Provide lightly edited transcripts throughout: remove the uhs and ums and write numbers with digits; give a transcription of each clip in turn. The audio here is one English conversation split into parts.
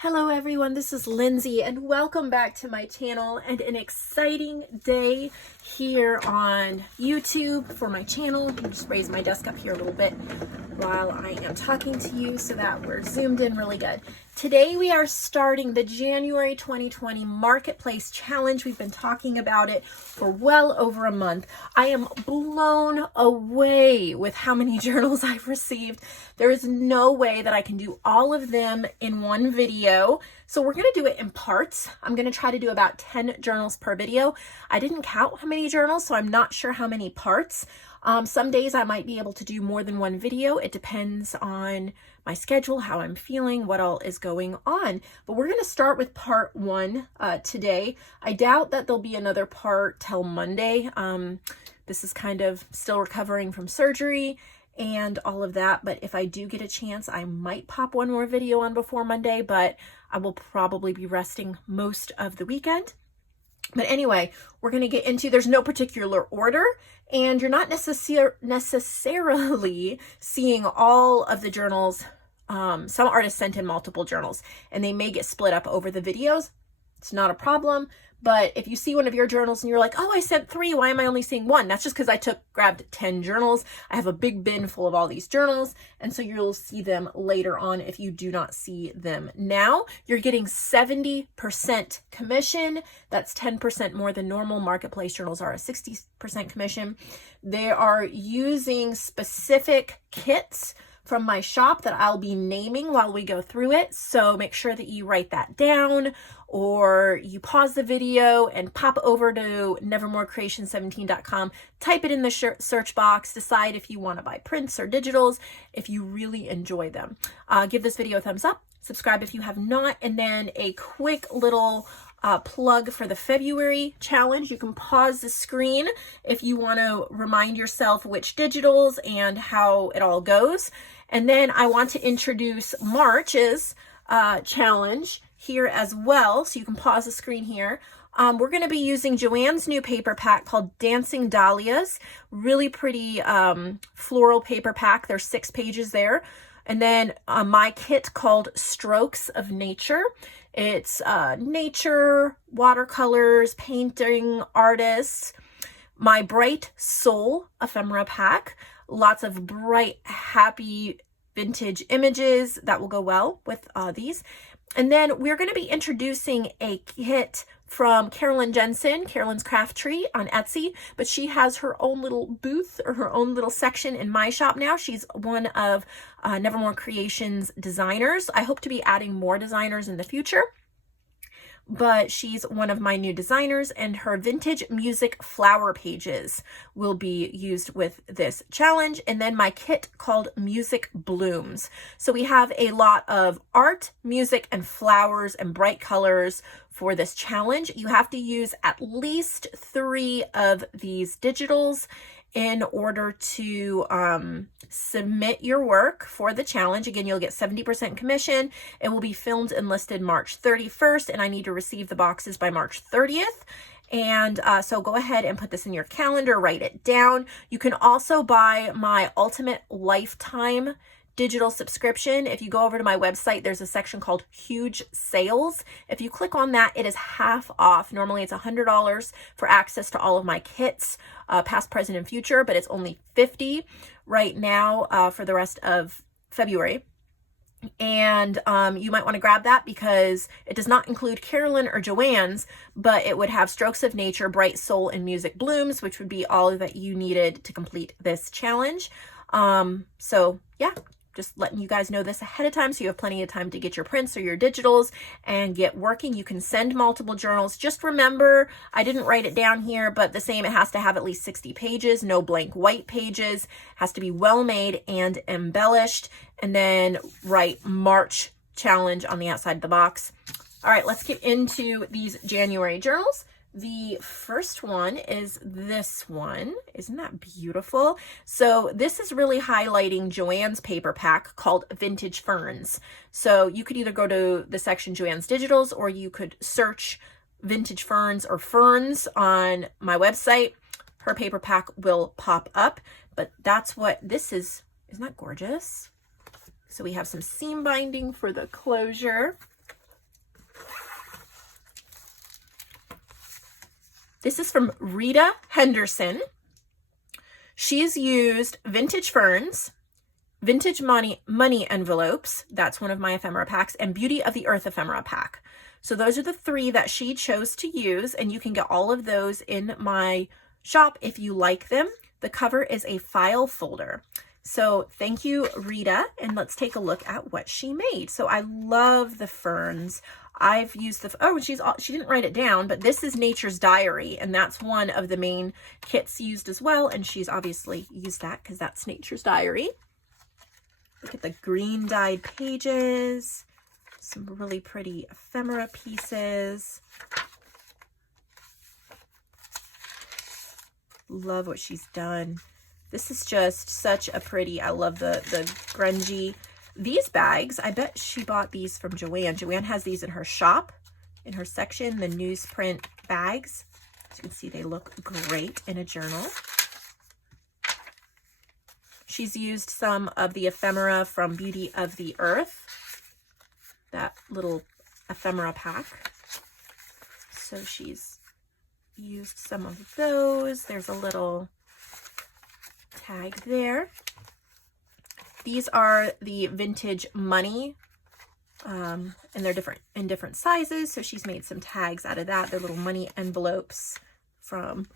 Hello everyone, this is Lindsay and welcome back to my channel and an exciting day here on YouTube for my channel. You can just raise my desk up here a little bit while I am talking to you so that we're zoomed in really good. Today we are starting the January 2020 Marketplace Challenge. We've been talking about it for well over a month. I am blown away with how many journals I've received. There is no way that I can do all of them in one video. So we're going to do it in parts. I'm going to try to do about 10 journals per video. I didn't count how many journals, so I'm not sure how many parts. Some days I might be able to do more than one video. It depends on my schedule, how I'm feeling, what all is going on. But we're going to start with part one today. I doubt that there'll be another part till Monday. This is kind of still recovering from surgery and all of that. But if I do get a chance, I might pop one more video on before Monday, but I will probably be resting most of the weekend. But anyway, we're going to get into, there's no particular order, and you're not necessarily seeing all of the journals. Some artists sent in multiple journals, and they may get split up over the videos. It's not a problem. But if you see one of your journals and you're like, oh, I sent 3, why am I only seeing 1? That's just because I grabbed 10 journals. I have a big bin full of all these journals. And so you'll see them later on if you do not see them now. You're getting 70% commission. That's 10% more than normal. Marketplace journals are a 60% commission. They are using specific kits from my shop that I'll be naming while we go through it. So make sure that you write that down, or you pause the video and pop over to nevermorecreation17.com, type it in the search box, decide if you want to buy prints or digitals, if you really enjoy them. Give this video a thumbs up, subscribe if you have not, and then a quick little plug for the February challenge. You can pause the screen if you want to remind yourself which digitals and how it all goes. And then I want to introduce March's challenge here as well. So you can pause the screen here. We're going to be using JoAnn's new paper pack called Dancing Dahlias. Really pretty floral paper pack. There's 6 pages there. And then my kit called Strokes of Nature. It's nature, watercolors, painting artists. My Bright Soul ephemera pack. Lots of bright, happy, vintage images that will go well with these. And then we're going to be introducing a kit from Carolyn Jensen, Carolyn's Craft Tree on Etsy, but she has her own little booth or her own little section in my shop now. She's one of Nevermore Creations designers. I hope to be adding more designers in the future, but she's one of my new designers, and her vintage music flower pages will be used with this challenge. And then my kit called Music Blooms. So we have a lot of art, music, and flowers and bright colors for this challenge. You have to use at least 3 of these digitals in order to submit your work for the challenge. Again, you'll get 70% commission. It will be filmed and listed March 31st, and I need to receive the boxes by March 30th. And so go ahead and put this in your calendar, write it down. You can also buy my Ultimate Lifetime digital subscription. If you go over to my website, there's a section called Huge Sales. If you click on that, it is half off. Normally it's $100 for access to all of my kits, past, present, and future, but it's only $50 right now for the rest of February. And you might want to grab that because it does not include Carolyn or JoAnn's, but it would have Strokes of Nature, Bright Soul, and Music Blooms, which would be all that you needed to complete this challenge. So yeah, just letting you guys know this ahead of time so you have plenty of time to get your prints or your digitals and get working. You can send multiple journals. Just remember, I didn't write it down here, but the same, it has to have at least 60 pages, no blank white pages, has to be well made and embellished, and then write March challenge on the outside of the box. All right, let's get into these January journals. The first one is this one. Isn't that beautiful? So this is really highlighting JoAnn's paper pack called Vintage Ferns. So you could either go to the section JoAnn's Digitals, or you could search Vintage Ferns or Ferns on my website. Her paper pack will pop up, but that's what this is. Isn't that gorgeous? So we have some seam binding for the closure. This is from Rita Henderson. She's used vintage ferns, vintage money envelopes, that's one of my ephemera packs, and Beauty of the Earth ephemera pack. So those are the 3 that she chose to use, and you can get all of those in my shop if you like them. The cover is a file folder. So thank you, Rita, and let's take a look at what she made. So I love the ferns. I've used she didn't write it down, but this is Nature's Diary, and that's one of the main kits used as well, and she's obviously used that because that's Nature's Diary. Look at the green dyed pages, some really pretty ephemera pieces. Love what she's done. This is just such a pretty, I love the grungy. These bags, I bet she bought these from JoAnn. JoAnn has these in her shop, in her section, the newsprint bags. As you can see, they look great in a journal. She's used some of the ephemera from Beauty of the Earth, that little ephemera pack. So she's used some of those. There's a little tag there. These are the vintage money, and they're in different sizes. So she's made some tags out of that. They're little money envelopes from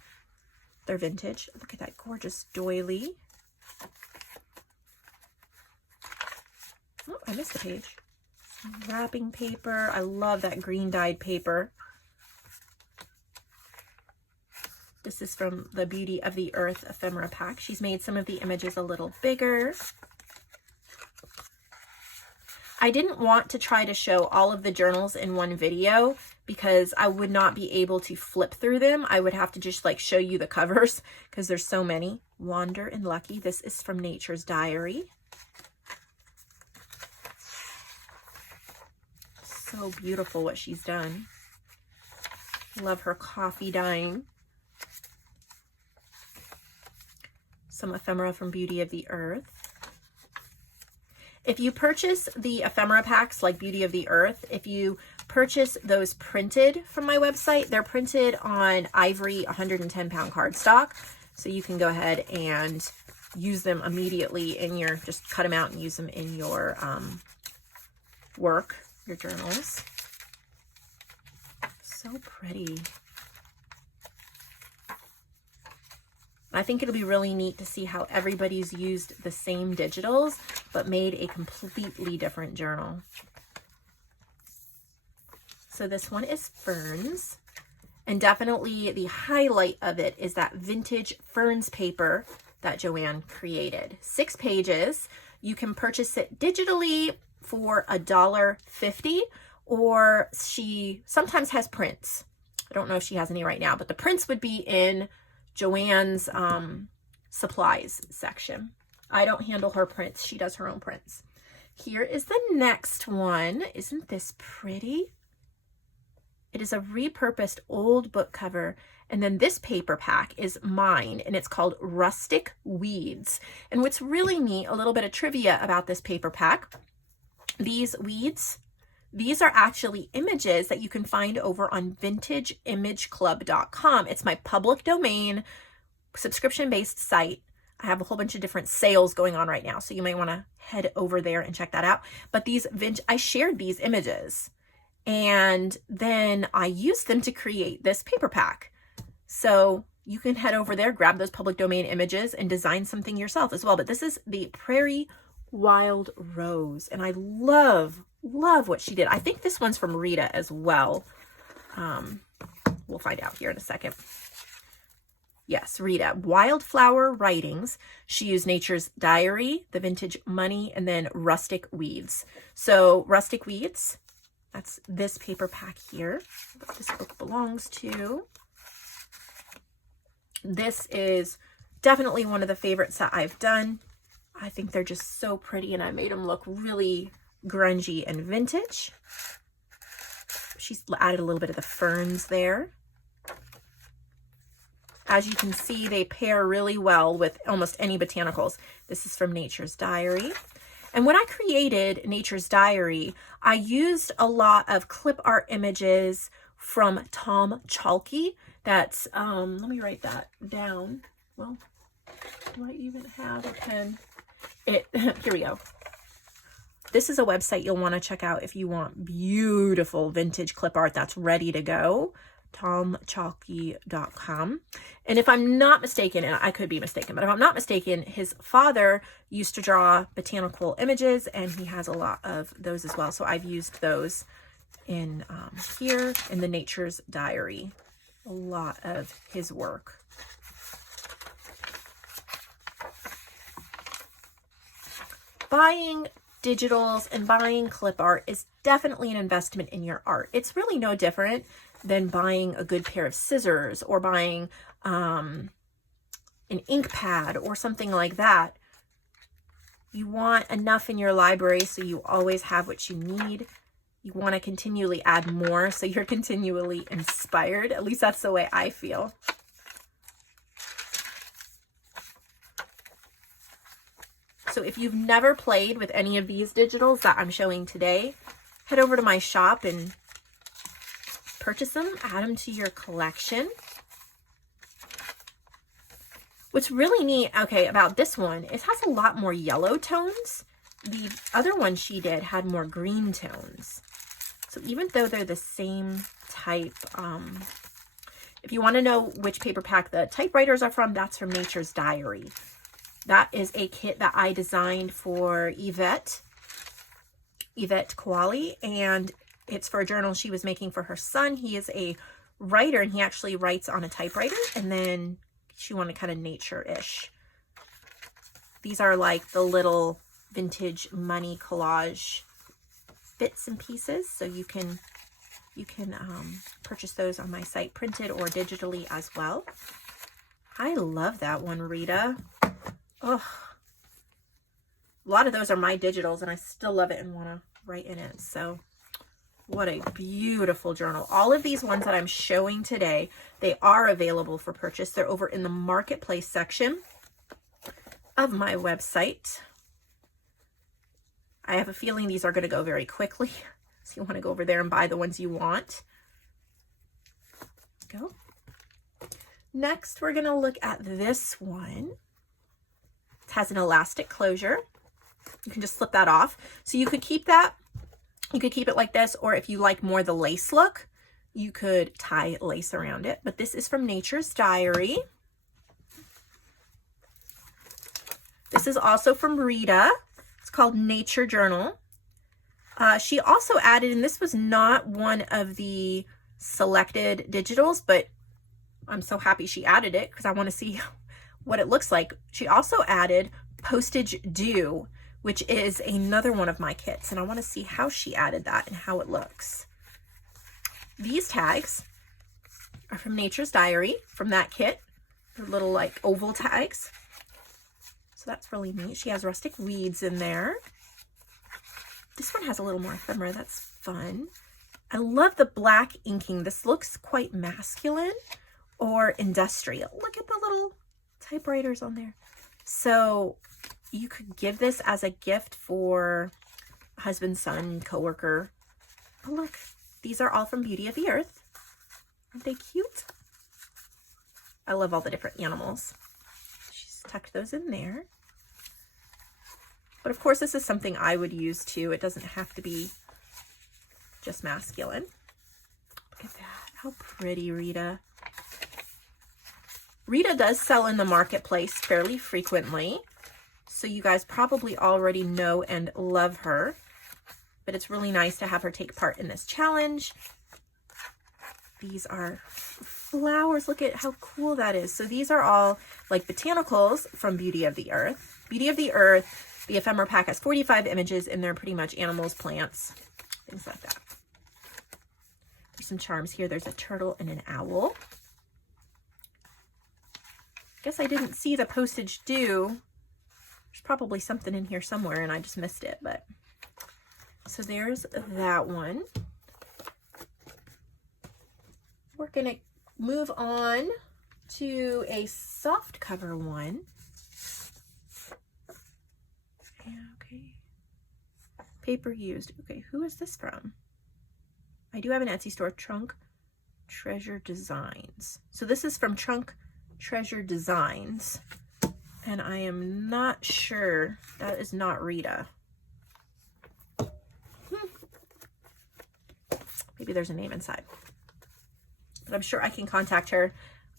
their vintage. Look at that gorgeous doily. Oh, I missed the page. Wrapping paper. I love that green dyed paper. This is from the Beauty of the Earth ephemera pack. She's made some of the images a little bigger. I didn't want to try to show all of the journals in one video because I would not be able to flip through them. I would have to just like show you the covers because there's so many. Wander and Lucky. This is from Nature's Diary. So beautiful what she's done. Love her coffee dyeing. Some ephemera from Beauty of the Earth. If you purchase the ephemera packs like Beauty of the Earth, if you purchase those printed from my website, they're printed on ivory 110-pound cardstock. So you can go ahead and use them immediately in your, just cut them out and use them in your work, your journals. So pretty. I think it'll be really neat to see how everybody's used the same digitals, but made a completely different journal. So this one is Ferns, and definitely the highlight of it is that vintage ferns paper that JoAnn created. 6 pages. You can purchase it digitally for $1.50, or she sometimes has prints. I don't know if she has any right now, but the prints would be in JoAnn's supplies section. I don't handle her prints. She does her own prints. Here is the next one. Isn't this pretty? It is a repurposed old book cover. And then this paper pack is mine, and it's called Rustic Weeds. And what's really neat, a little bit of trivia about this paper pack. These weeds, these are actually images that you can find over on vintageimageclub.com. It's my public domain, subscription-based site. I have a whole bunch of different sales going on right now, so you might want to head over there and check that out. But these I shared these images, and then I used them to create this paper pack. So you can head over there, grab those public domain images, and design something yourself as well. But this is the Prairie Wild Rose, and I love what she did. I think this one's from Rita as well. We'll find out here in a second. Yes, Rita. Wildflower Writings. She used Nature's Diary, the Vintage Money, and then Rustic Weeds. So Rustic Weeds, that's this paper pack here that this book belongs to. This is definitely one of the favorites that I've done. I think they're just so pretty, and I made them look really grungy and vintage. She's added a little bit of the ferns there. As you can see, they pair really well with almost any botanicals. This is from Nature's Diary. And when I created Nature's Diary, I used a lot of clip art images from Tom Chalky. That's, let me write that down. Well, do I even have a pen? Here we go. This is a website you'll want to check out if you want beautiful vintage clip art that's ready to go. TomChalky.com. And if I'm not mistaken, and I could be mistaken, but if I'm not mistaken, his father used to draw botanical images, and he has a lot of those as well. So I've used those in here in the Nature's Diary. A lot of his work. Buying digitals and buying clip art is definitely an investment in your art. It's really no different than buying a good pair of scissors or buying an ink pad or something like that. You want enough in your library so you always have what you need. You want to continually add more so you're continually inspired. At least that's the way I feel. So if you've never played with any of these digitals that I'm showing today, head over to my shop and purchase them, add them to your collection. What's really neat, okay, about this one, it has a lot more yellow tones. The other one she did had more green tones. So even though they're the same type, if you want to know which paper pack the typewriters are from, that's from Nature's Diary. That is a kit that I designed for Yvette Koali, and it's for a journal she was making for her son. He is a writer, and he actually writes on a typewriter, and then she wanted kind of nature-ish. These are like the little vintage money collage bits and pieces, so you can purchase those on my site, printed or digitally as well. I love that one, Rita. Oh, a lot of those are my digitals, and I still love it and want to write in it. So what a beautiful journal. All of these ones that I'm showing today, they are available for purchase. They're over in the marketplace section of my website. I have a feeling these are going to go very quickly, so you want to go over there and buy the ones you want. Go. Next, we're going to look at this one. It has an elastic closure. You can just slip that off. So you could keep that. You could keep it like this, or if you like more the lace look, you could tie lace around it. But this is from Nature's Diary. This is also from Rita. It's called Nature Journal. She also added, and this was not one of the selected digitals, but I'm so happy she added it because I want to see what it looks like. She also added Postage Due, which is another one of my kits, and I want to see how she added that and how it looks. These tags are from Nature's Diary, from that kit. They're little like oval tags. So that's really neat. She has rustic weeds in there. This one has a little more ephemera. That's fun. I love the black inking. This looks quite masculine or industrial. Look at the little typewriters on there. So you could give this as a gift for a husband, son, coworker. Oh, look. These are all from Beauty of the Earth. Aren't they cute? I love all the different animals. She's tucked those in there. But of course, this is something I would use too. It doesn't have to be just masculine. Look at that. How pretty, Rita. Rita does sell in the marketplace fairly frequently, so you guys probably already know and love her. But it's really nice to have her take part in this challenge. These are flowers. Look at how cool that is. So these are all like botanicals from Beauty of the Earth. Beauty of the Earth, the ephemera pack has 45 images, and they're pretty much animals, plants, things like that. There's some charms here. There's a turtle and an owl. I guess I didn't see the Postage Due. There's probably something in here somewhere and I just missed it, but so there's that one. We're gonna move on to a soft cover one. Okay. Paper used. Okay, who is this from? I do have an Etsy store, Trunk Treasure Designs. So this is from Trunk Treasure Designs. And I am not sure. That is not Rita. Maybe there's a name inside. But I'm sure I can contact her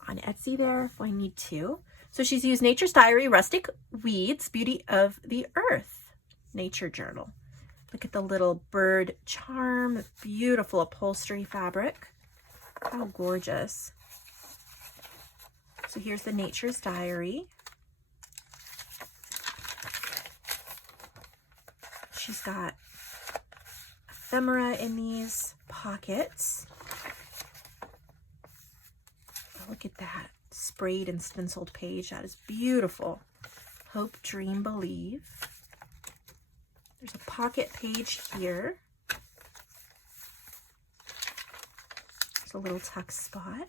on Etsy there if I need to. So she's used Nature's Diary, Rustic Weeds, Beauty of the Earth, Nature Journal. Look at the little bird charm, beautiful upholstery fabric. How gorgeous. So here's the Nature's Diary. She's got ephemera in these pockets. Oh, look at that sprayed and stenciled page. That is beautiful. Hope, dream, believe. There's a pocket page here. There's a little tuck spot.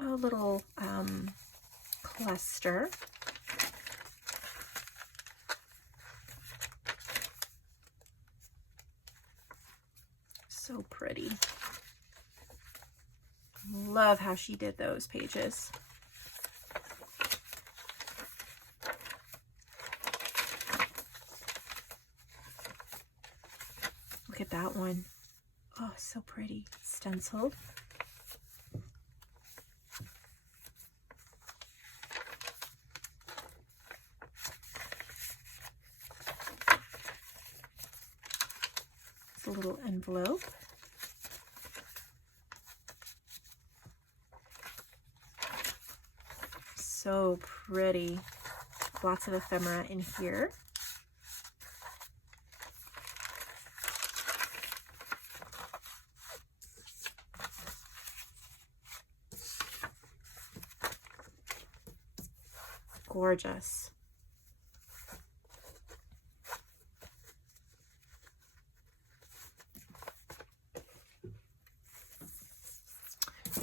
A little cluster. So pretty. Love how she did those pages. Look at that one. Oh, so pretty. Stenciled. It's a little envelope. So pretty. Lots of ephemera in here. Gorgeous.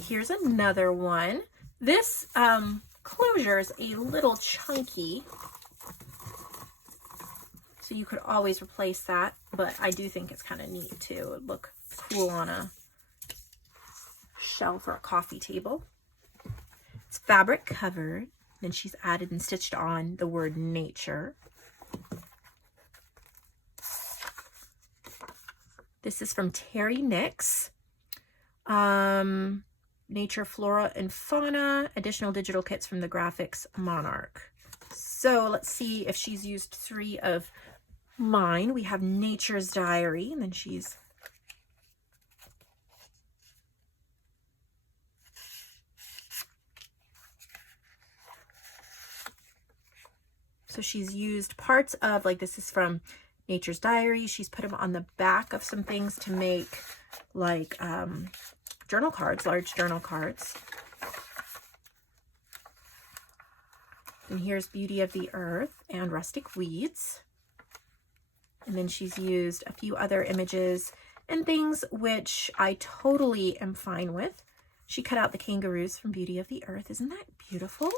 Here's another one. This closure is a little chunky, so you could always replace that, but I do think it's kind of neat too. It would look cool on a shelf or a coffee table. It's fabric covered. Then she's added and stitched on the word nature. This is from Terry Nix. Nature, Flora, and Fauna. Additional digital kits from the Graphics Monarch. So let's see if she's used 3 of mine. We have Nature's Diary, and then she's used parts of, like, this is from Nature's Diary. She's put them on the back of some things to make, like, journal cards, large journal cards. And here's Beauty of the Earth and Rustic Weeds. And then she's used a few other images and things which I totally am fine with. She cut out the kangaroos from Beauty of the Earth. Isn't that beautiful?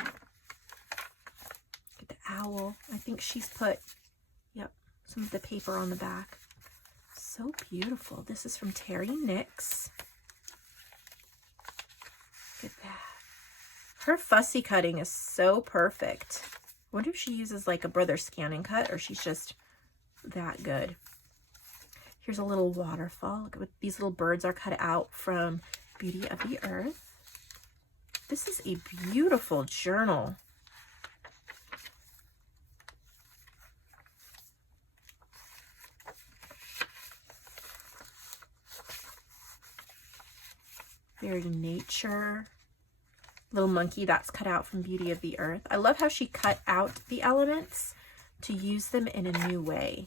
Look at the owl. I think she's put, yep, some of the paper on the back. So beautiful. This is from Terry Nix. Look at that. Her fussy cutting is so perfect. I wonder if she uses like a Brother Scan & Cut or she's just that good. Here's a little waterfall. Look at what these little birds are cut out from Beauty of the Earth. This is a beautiful journal. Very nature. Little monkey that's cut out from Beauty of the Earth. I love how she cut out the elements to use them in a new way.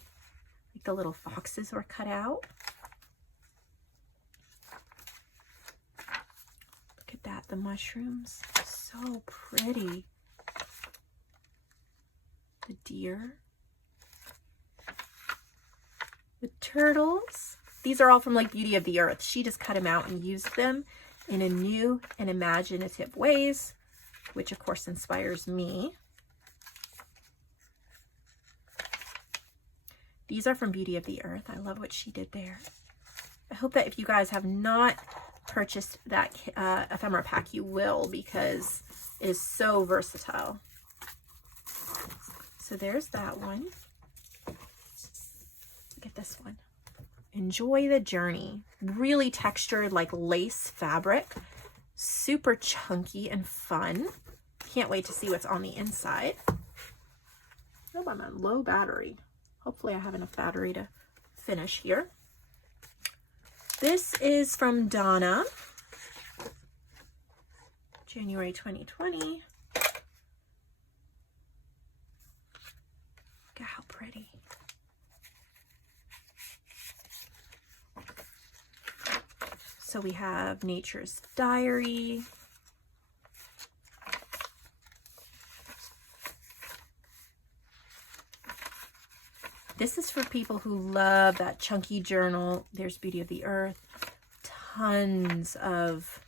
Like the little foxes were cut out. Look at that, the mushrooms. So pretty. The deer. The turtles. These are all from like Beauty of the Earth. She just cut them out and used them in a new and imaginative ways. which of course inspires me. These are from Beauty of the Earth. I love what she did there. I hope that if you guys have not purchased that ephemera pack, you will, because it is so versatile. So there's that one. Look at this one. Enjoy the Journey. Really textured, like lace fabric. Super chunky and fun. Can't wait to see what's on the inside. I hope I'm on low battery. Hopefully I have enough battery to finish here. This is from Donna. January 2020. Look at how pretty. So we have Nature's Diary. This is for people who love that chunky journal. There's Beauty of the Earth. Tons of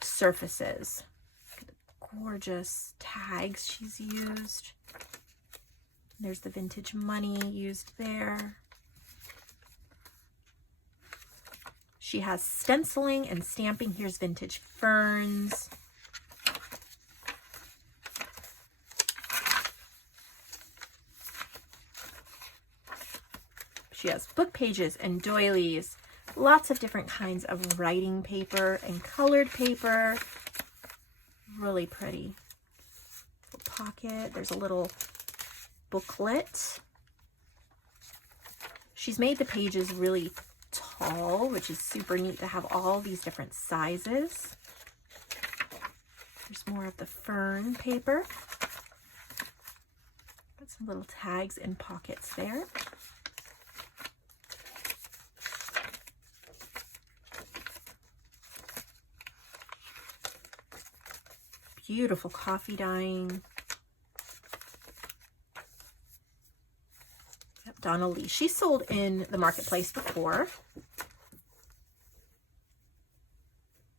surfaces. Look at the gorgeous tags she's used. There's the vintage money used there. She has stenciling and stamping. Here's vintage ferns. She has book pages and doilies. Lots of different kinds of writing paper and colored paper. Really pretty. Little pocket. There's a little booklet. She's made the pages really tall, which is super neat to have all these different sizes. There's more of the fern paper. Got some little tags and pockets there. Beautiful coffee dyeing. Yep, Donna Lee. She sold in the marketplace before.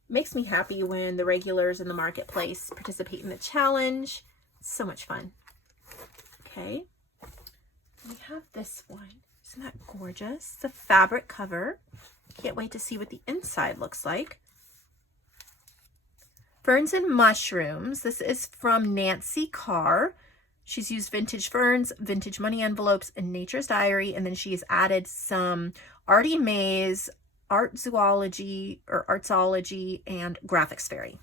Makes me happy when the regulars in the marketplace participate in the challenge. It's so much fun. Okay. We have this one. Isn't that gorgeous? It's a fabric cover. Can't wait to see what the inside looks like. Ferns and Mushrooms. This is from Nancy Carr. She's used vintage ferns, vintage money envelopes, and Nature's Diary, and then she has added some Artie Mays, art zoology or artsology, and graphics fairy.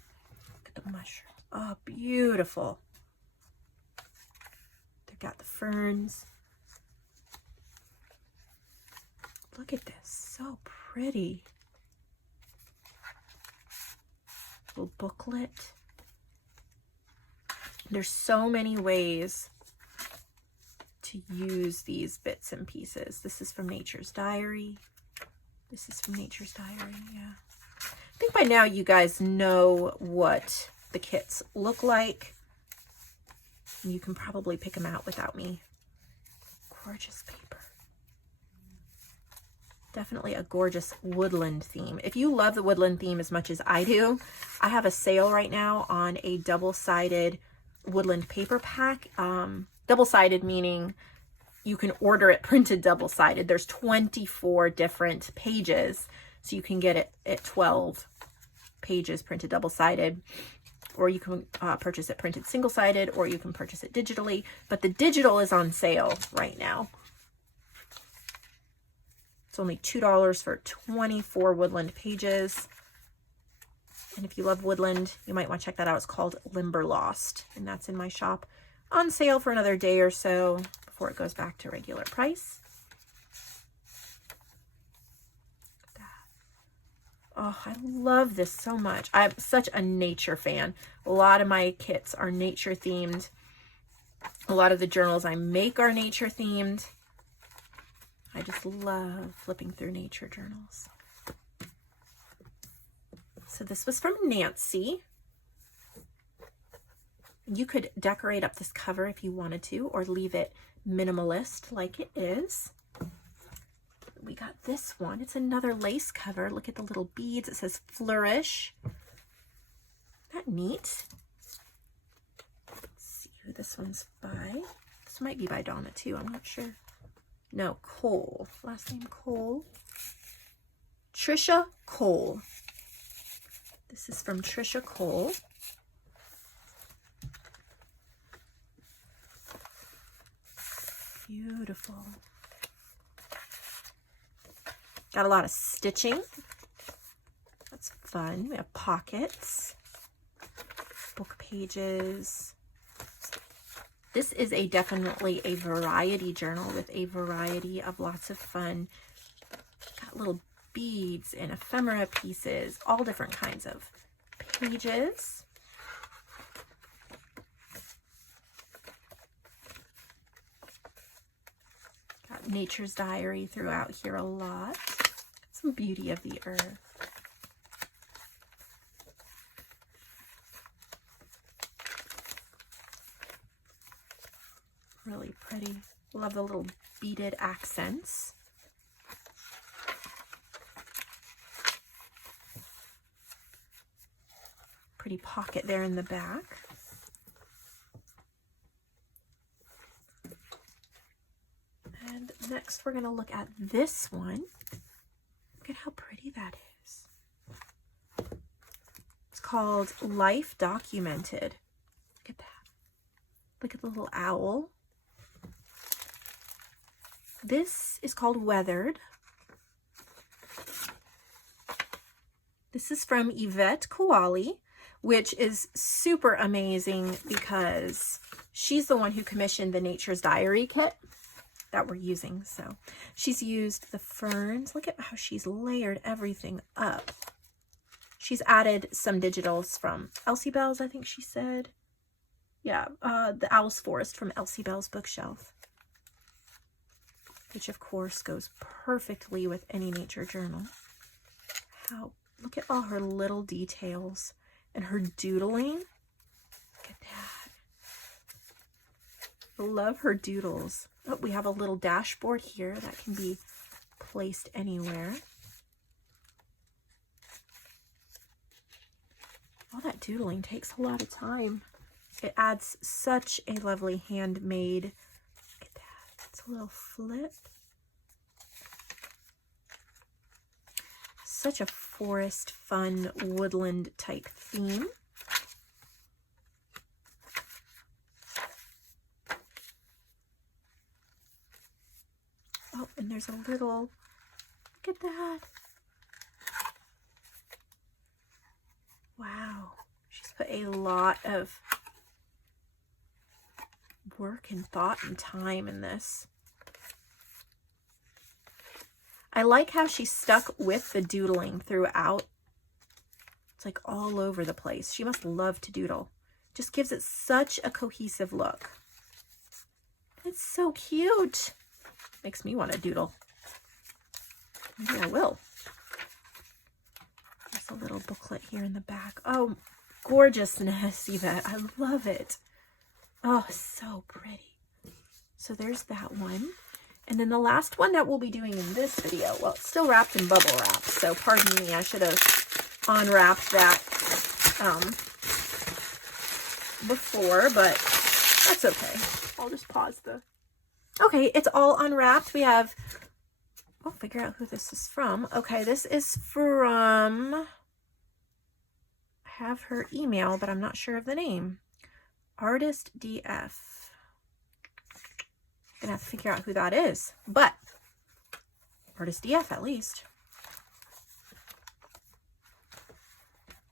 Look at the mushroom. Oh, beautiful. They've got the ferns. Look at this. So pretty. Little booklet. There's so many ways to use these bits and pieces. This is from Nature's Diary. This is from Nature's Diary, yeah. I think by now you guys know what the kits look like. You can probably pick them out without me. Gorgeous paper. Definitely a gorgeous woodland theme. If you love the woodland theme as much as I do, I have a sale right now on a double-sided woodland paper pack. Double-sided meaning you can order it printed double-sided. There's 24 different pages, so you can get it at 12 pages printed double-sided, or you can purchase it printed single-sided, or you can purchase it digitally. But the digital is on sale right now. It's only $2 for 24 woodland pages. And if you love woodland, you might want to check that out. It's called Limberlost, and that's in my shop on sale for another day or so before it goes back to regular price. Look at that. Oh, I love this so much. I'm such a nature fan. A lot of my kits are nature themed. A lot of the journals I make are nature themed. I just love flipping through nature journals. So this was from Nancy. You could decorate up this cover if you wanted to, or leave it minimalist like it is. We got this one. It's another lace cover. Look at the little beads. It says Flourish. Isn't that neat? this one's by. This might be by Donna too, I'm not sure. No, Cole. Last name Cole. Trisha Cole. This is from Trisha Cole. Beautiful. Got a lot of stitching. That's fun. We have pockets, book pages. This is definitely a variety journal with a variety of lots of fun. Got little beads and ephemera pieces, all different kinds of pages. Got nature's diary throughout here a lot. Got some beauty of the earth. Really pretty. Love the little beaded accents. Pretty pocket there in the back. And next we're going to look at this one. Look at how pretty that is. It's called Life Documented. Look at that. Look at the little owl. This is called Weathered. This is from Yvette Kowali, which is super amazing because she's the one who commissioned the Nature's Diary kit that we're using. So she's used the ferns. Look at how she's layered everything up. She's added some digitals from Elsie Bell's, I think she said. Yeah, the Owl's Forest from Elsie Bell's bookshelf, which of course goes perfectly with any nature journal. Look at all her little details and her doodling. Look at that. I love her doodles. Oh, we have a little dashboard here that can be placed anywhere. All that doodling takes a lot of time. It adds such a lovely handmade. Look at that. It's a little flip. Such a forest, fun, woodland type theme. Oh, and there's a little, look at that. Wow. She's put a lot of work and thought and time in this. I like how she stuck with the doodling throughout. It's like all over the place. She must love to doodle. Just gives it such a cohesive look. It's so cute. Makes me want to doodle. Maybe I will. There's a little booklet here in the back. Oh, gorgeousness, Yvette. I love it. Oh, so pretty. So there's that one. And then the last one that we'll be doing in this video, well, it's still wrapped in bubble wrap, so pardon me, I should have unwrapped that before, but that's okay. I'll just pause the... Okay, it's all unwrapped. We have... I'll figure out who this is from. Okay, this is from... I have her email, but I'm not sure of the name. Artist DF. Gonna have to figure out who that is, but Artist DF at least.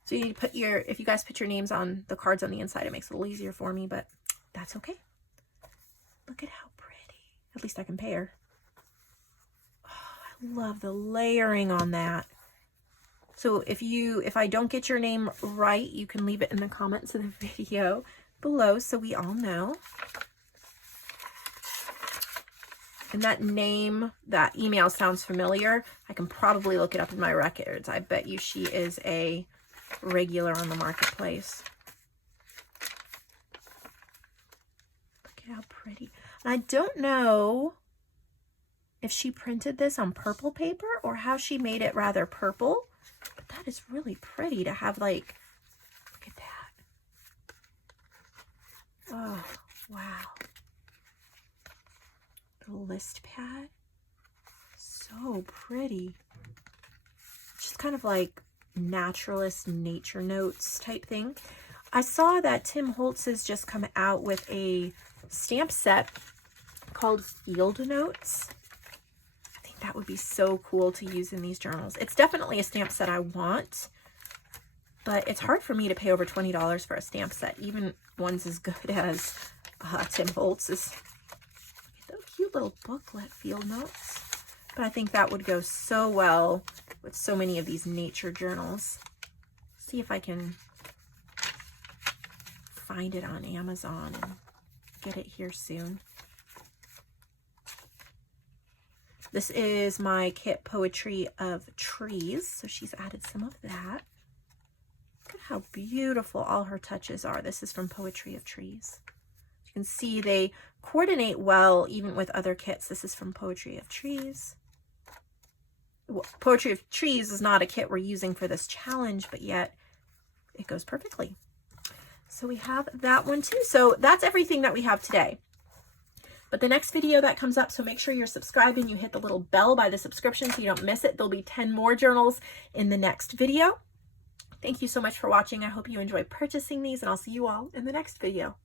So you need to put your, if you guys put your names on the cards on the inside, it makes it a little easier for me, but that's okay. Look at how pretty. At least I can pay her. Oh, I love the layering on that. So if I don't get your name right, you can leave it in the comments of the video below so we all know. And that name, that email sounds familiar. I can probably look it up in my records. I bet you she is a regular on the marketplace. Look at how pretty. And I don't know if she printed this on purple paper or how she made it rather purple. But that is really pretty to have, like, look at that. Oh, Wow. The list pad. So pretty. Just kind of like naturalist nature notes type thing. I saw that Tim Holtz has just come out with a stamp set called Field Notes. I think that would be so cool to use in these journals. It's definitely a stamp set I want, but it's hard for me to pay over $20 for a stamp set, even ones as good as Tim Holtz's. The cute little booklet, Field Notes. But I think that would go so well with so many of these nature journals. See if I can find it on Amazon and get it here soon. This is my kit Poetry of Trees, so she's added some of that. Look at how beautiful all her touches are. This is from Poetry of Trees. You can see they coordinate well even with other kits. This is from Poetry of Trees. Well, Poetry of Trees is not a kit we're using for this challenge, but yet it goes perfectly. So we have that one too. So that's everything that we have today. But the next video that comes up, so make sure you're subscribed and you hit the little bell by the subscription so you don't miss it. There'll be 10 more journals in the next video. Thank you so much for watching. I hope you enjoy purchasing these, and I'll see you all in the next video.